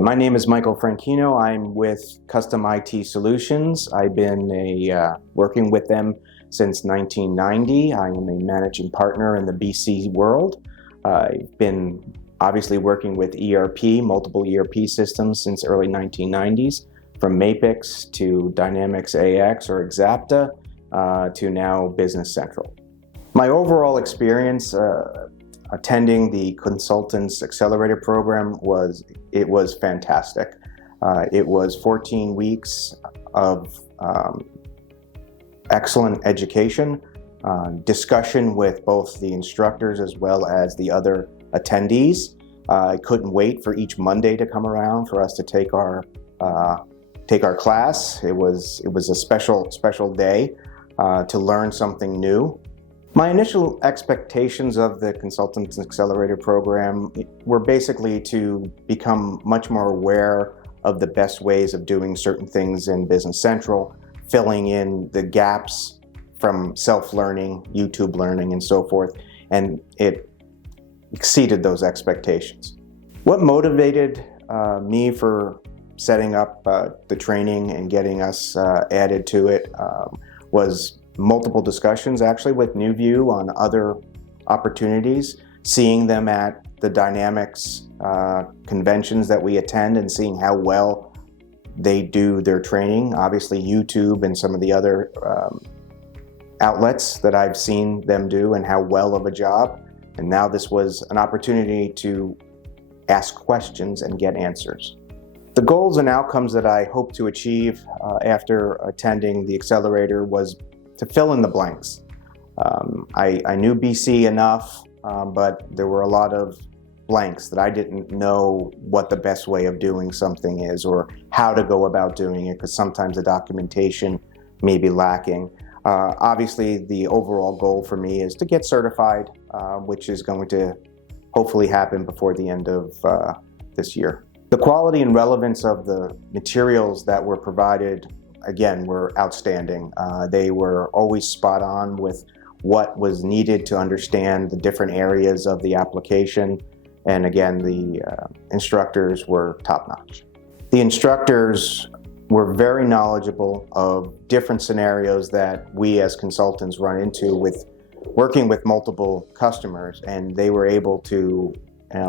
my name is Michael Franchino. I'm with Custom IT Solutions. I've been working with them since 1990. I am a managing partner in the BC world. I've been obviously working with multiple ERP systems since early 1990s, from Mapix to Dynamics AX or Exapta to now Business Central. My overall experience attending the Consultants Accelerator program was fantastic. It was 14 weeks of excellent education, discussion with both the instructors as well as the other attendees. I couldn't wait for each Monday to come around for us to take our class. It was a special day to learn something new. My initial expectations of the Consultants Accelerator program were basically to become much more aware of the best ways of doing certain things in Business Central, filling in the gaps from self-learning, YouTube learning, and so forth, and it exceeded those expectations. What motivated me for setting up the training and getting us added to it was multiple discussions actually with NewView on other opportunities, seeing them at the Dynamics conventions that we attend and seeing how well they do their training. Obviously YouTube and some of the other outlets that I've seen them do and how well of a job. And now this was an opportunity to ask questions and get answers. The goals and outcomes that I hope to achieve after attending the Accelerator was to fill in the blanks. I knew BC enough, but there were a lot of blanks that I didn't know what the best way of doing something is or how to go about doing it, because sometimes the documentation may be lacking. Obviously, the overall goal for me is to get certified, which is going to hopefully happen before the end of this year. The quality and relevance of the materials that were provided, again, were outstanding. They were always spot on with what was needed to understand the different areas of the application. And again, the instructors were top-notch. The instructors were very knowledgeable of different scenarios that we as consultants run into with working with multiple customers, and they were able to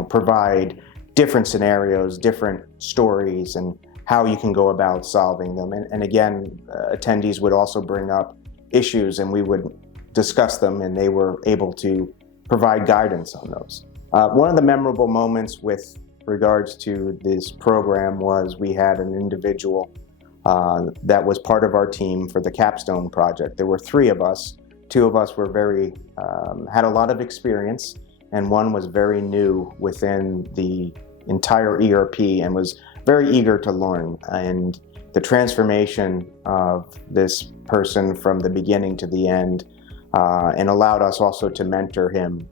provide different scenarios, different stories, and how you can go about solving them. And again, attendees would also bring up issues and we would discuss them, and they were able to provide guidance on those. One of the memorable moments with regards to this program was we had an individual that was part of our team for the capstone project. There were 3 of us. 2 of us were had a lot of experience, and one was very new within the entire ERP and was very eager to learn. And the transformation of this person from the beginning to the end and allowed us also to mentor him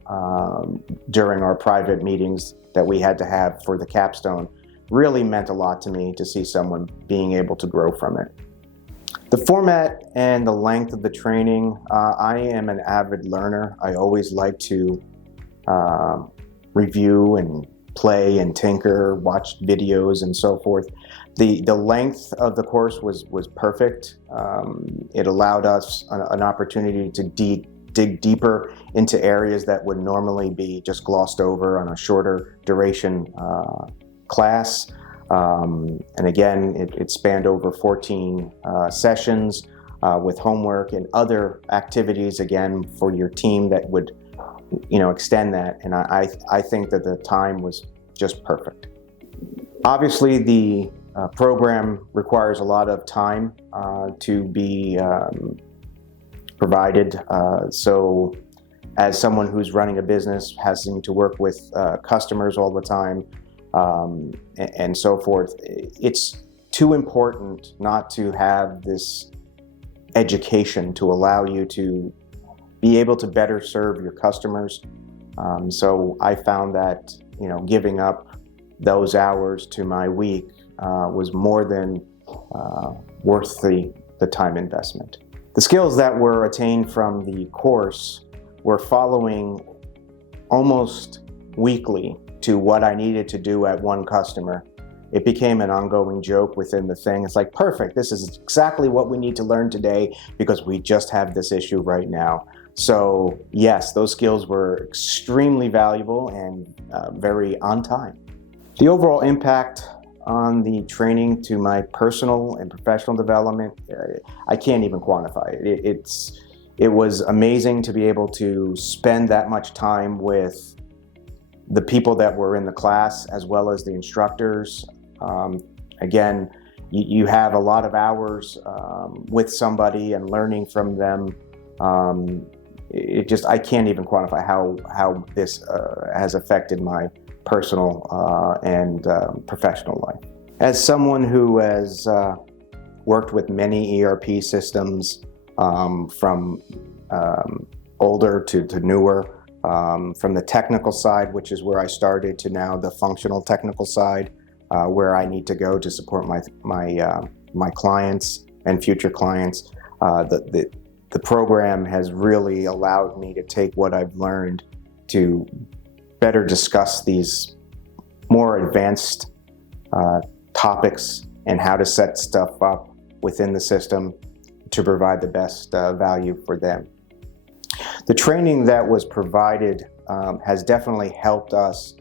during our private meetings that we had to have for the capstone really meant a lot to me, to see someone being able to grow from it. The format and the length of the training, I am an avid learner. I always like to review and play and tinker, watch videos and so forth. The length of the course was perfect. It allowed us an opportunity to dig deeper into areas that would normally be just glossed over on a shorter duration class. And again, it spanned over 14 sessions with homework and other activities, again, for your team that would extend that. And I think that the time was just perfect. Obviously, the program requires a lot of time to be provided. So as someone who's running a business, having to work with customers all the time and so forth, it's too important not to have this education to allow you to be able to better serve your customers. So I found that giving up those hours to my week was more than worth the time investment. The skills that were attained from the course were following almost weekly to what I needed to do at one customer it became an ongoing joke within the thing. It's like, perfect, this is exactly what we need to learn today because we just have this issue right now. So yes, those skills were extremely valuable and very on time. The overall impact on the training to my personal and professional development, I can't even quantify it. It was amazing to be able to spend that much time with the people that were in the class as well as the instructors. Again, you have a lot of hours with somebody and learning from them. I can't even quantify how this has affected my personal and professional life. As someone who has worked with many ERP systems, from older to newer, from the technical side, which is where I started, to now the functional technical side, where I need to go to support my clients and future clients. The program has really allowed me to take what I've learned to better discuss these more advanced topics and how to set stuff up within the system to provide the best value for them. The training that was provided has definitely helped us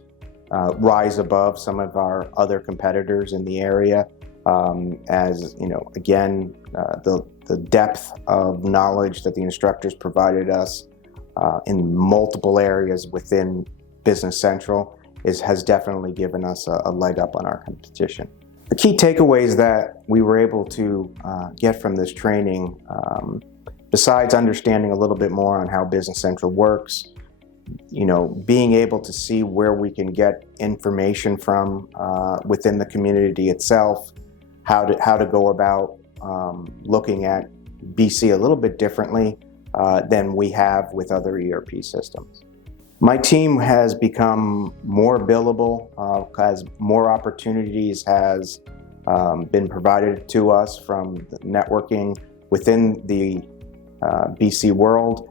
rise above some of our other competitors in the area. As you know, again, the depth of knowledge that the instructors provided us in multiple areas within Business Central has definitely given us a leg up on our competition. The key takeaways that we were able to get from this training, besides understanding a little bit more on how Business Central works, being able to see where we can get information from within the community itself, how to go about looking at BC a little bit differently than we have with other ERP systems. My team has become more billable, as more opportunities has been provided to us from the networking within the BC world,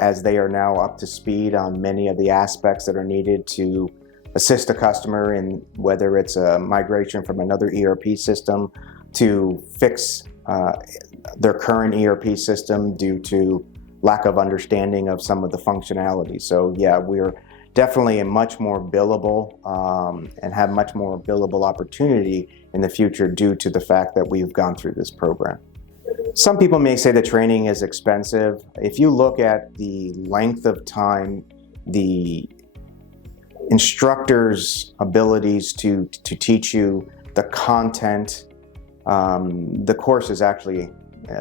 as they are now up to speed on many of the aspects that are needed to assist a customer in whether it's a migration from another ERP system to fix their current ERP system due to lack of understanding of some of the functionality. So yeah, we're definitely a much more billable and have much more billable opportunity in the future due to the fact that we've gone through this program. Some people may say the training is expensive. If you look at the length of time, the instructor's abilities to teach you the content, the course is actually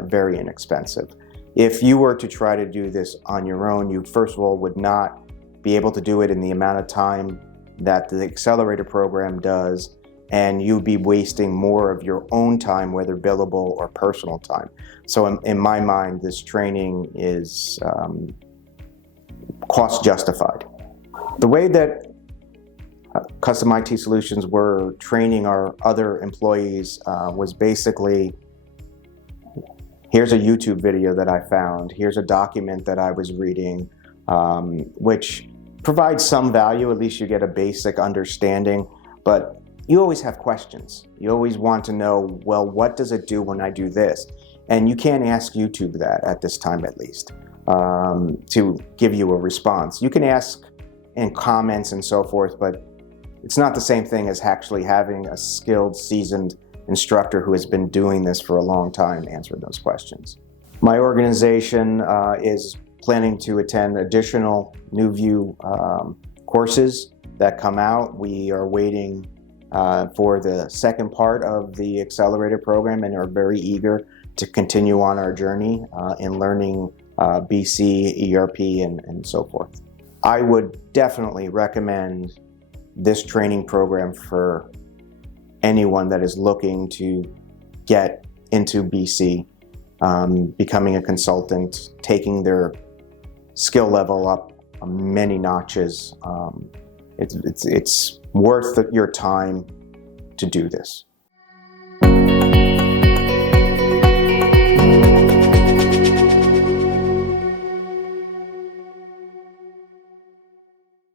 very inexpensive. If you were to try to do this on your own, you first of all would not be able to do it in the amount of time that the Accelerator program does, and you'd be wasting more of your own time, whether billable or personal time. So in my mind, this training is cost justified. The way that Custom IT Solutions were training our other employees was basically, here's a YouTube video that I found, here's a document that I was reading, which provides some value. At least you get a basic understanding, but you always have questions. You always want to know, well, what does it do when I do this? And you can't ask YouTube that at this time, at least, to give you a response. You can ask in comments and so forth, but it's not the same thing as actually having a skilled, seasoned instructor who has been doing this for a long time answering those questions. My organization is planning to attend additional NewView courses that come out. We are waiting for the second part of the Accelerator program and are very eager to continue on our journey in learning BC, ERP, and so forth. I would definitely recommend this training program for anyone that is looking to get into BC, becoming a consultant, taking their skill level up many notches. It's worth your time to do this.